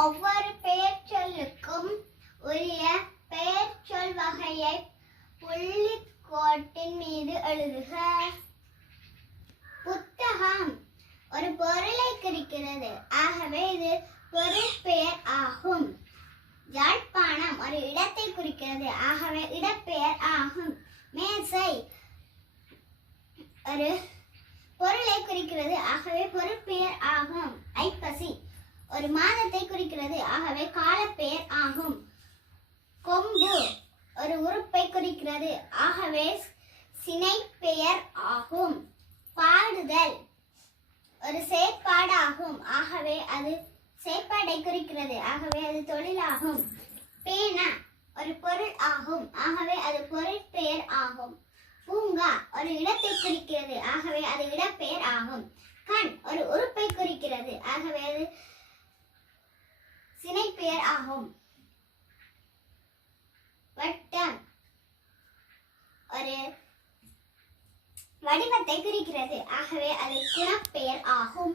ஒவ்வொரு பெயர்ச்சொல்லுக்கும் உரிய பெயர்ச்சொல் வகையை புள்ளிக்கோட்டின் மீது எழுதுக. புத்தகம் ஒரு பொருளை குறிக்கிறது, ஆகவே இது பொருள் பெயர் ஆகும். யாழ்ப்பாணம் ஒரு இடத்தை குறிக்கிறது, ஆகவே இடப்பெயர் ஆகும். மேசை ஒரு பொருளை குறிக்கிறது, ஆகவே பொருட்பெயர் ஆகும். ஐப்பசி ஒரு மாதத்தை குறிக்கிறது, ஆகவே காலப்பெயர் ஆகும். கொம்பு ஒரு உறுப்பை குறிக்கிறது, ஆகவே சினைப்பெயர் ஆகும். பாடுதல் ஒரு செயற்பாடு ஆகும், ஆகவே அது செயற்பாட்டை குறிக்கிறது, ஆகவே அது தொழிலாகும். பேனா ஒரு பொருள் ஆகும், ஆகவே அது பொருட்பெயர் ஆகும். பூங்கா ஒரு இடத்தை குறிக்கிறது, ஆகவே அது இடப்பெயர் ஆகும். கண் ஒரு உறுப்பை குறிக்கிறது, ஆகவே அது சினைப்பெயர் ஆகும். வட்டம் ஒரு வடிவத்தை குறிக்கிறது, ஆகவே அது குணப்பெயர் ஆகும்.